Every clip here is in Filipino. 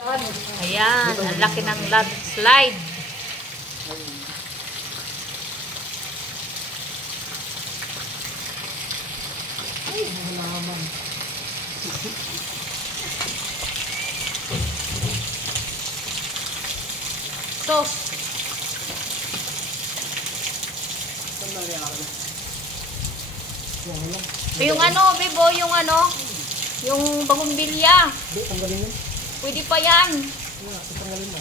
Ayan, ang laki ng slide. Ay, mahalaman. Sauce. Yung ano, Bebo, yung ano, yung bagumbilya. Tanggalin yun. Pwede pa yan. Tanggalin mo.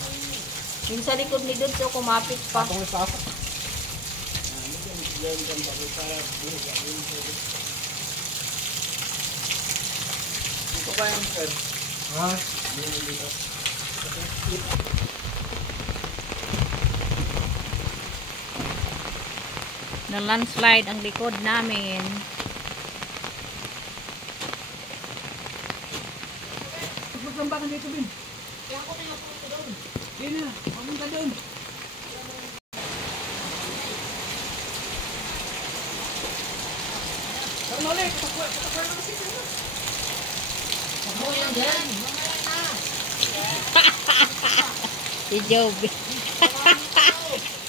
Yung sa likod ni Dod, so kumapit pa. Patong sa aso. Ito ba yung sir? Ha? Na landslide ang likod namin. Magsambakan dito, Bin. Kaya ako kayo po doon. Bin na, pamunta doon. Saan ulit? Katakway na kasi sila. Ako yan din. Mamaya na. Si Joby.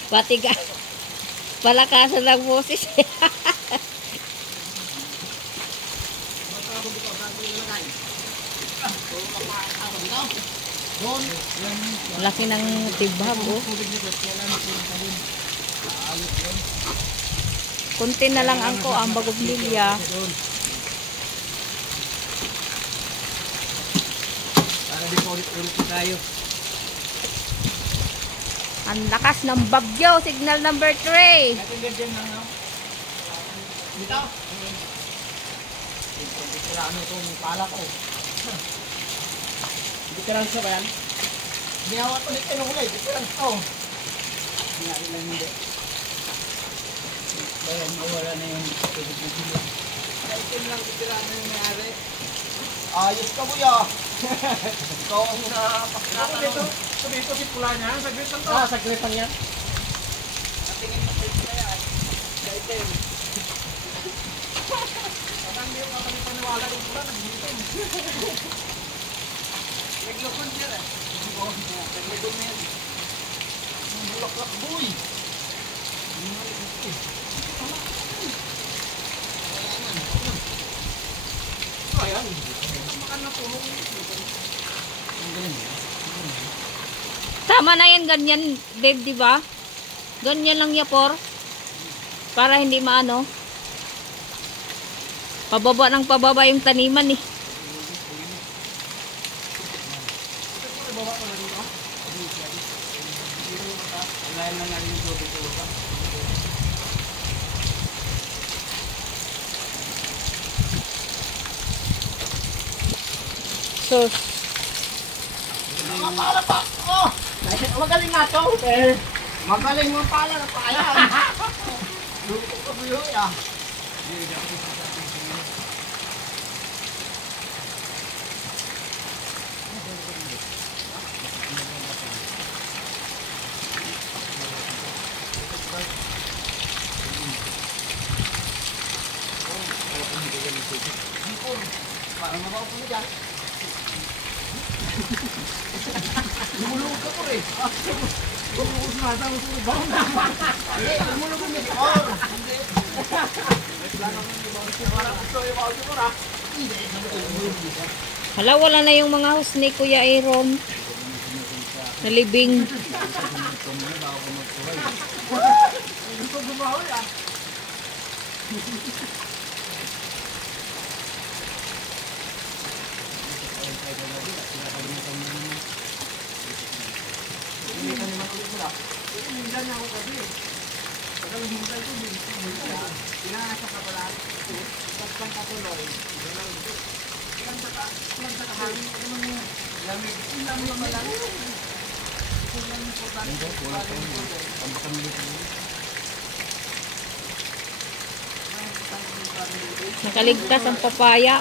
Patiga. Palakasan ng boses. Laki ng tibhag, oh. Kunti na lang ang bagumbilya. Para di po ulit tayo. Ang lakas ng bagyo, signal number 3. Dito. Sila ano itong pala ko. Hindi ka lang siya ba yan? Niyawat ulit kayo ulit. Hindi ka lang ito. Hindi lang hindi. Kaya mawala na yung tubig na sila. Kaya ito lang itira na yung mayari. Ayos ka buya. Ikaw ang napakilata nun. Dito si pula niya. Sagritan to. Sagritan yan. Natingin mo na yan. Gaitin. Parang hindi yung kami paniwala yung pula. Nag-itin. Naglokon siya eh. Naglokon na yan. Ang bulaklak boy. Ayan. Makan na po. Tama na yan, ganyan, babe, di ba? Ganyan lang yapor. Para hindi maano. Pababa ng pababa yung taniman, eh. So, Mapala pa! Oh! Magaling nga to! Magaling mo pala na pa yan! Luto ka buyo ya! Parang mabaw po na dyan. Lumulog ka po rin. Lumulog na. Lumulog na. Hindi, lumulog na. Hindi. Parang gusto yung mga gusto na. hala, wala na yung mga host ni Kuya Aaron. Nalibing. Gusto gumawa yan. Minsan ako kasi. Pagka hintay ko, pinasa ka pala. Pagkang katuloy. Ilang sa kahangin. Lamig. Ilang mo naman lang. Ilang importante. Nakaligtas ang papaya.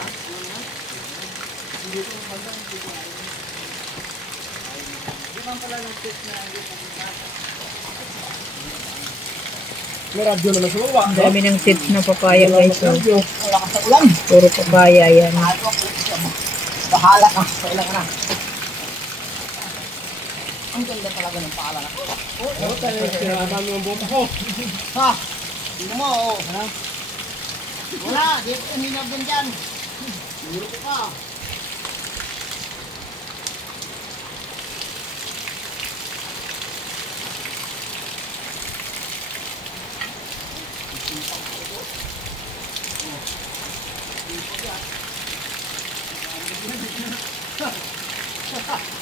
May radyo na nasuwa. Ang dami ng seeds na papaya, guys. So, Wala ka sa ulan. puro papaya yan. Bahala ka. Kailan ka na. Ang ganda talaga ng pala na. Oo, talaga. Sinama mo yung buka ko. Ha? Tingnan mo, oh. Ano? Wala, di ko minab din dyan. Nuro ko ka. Ha?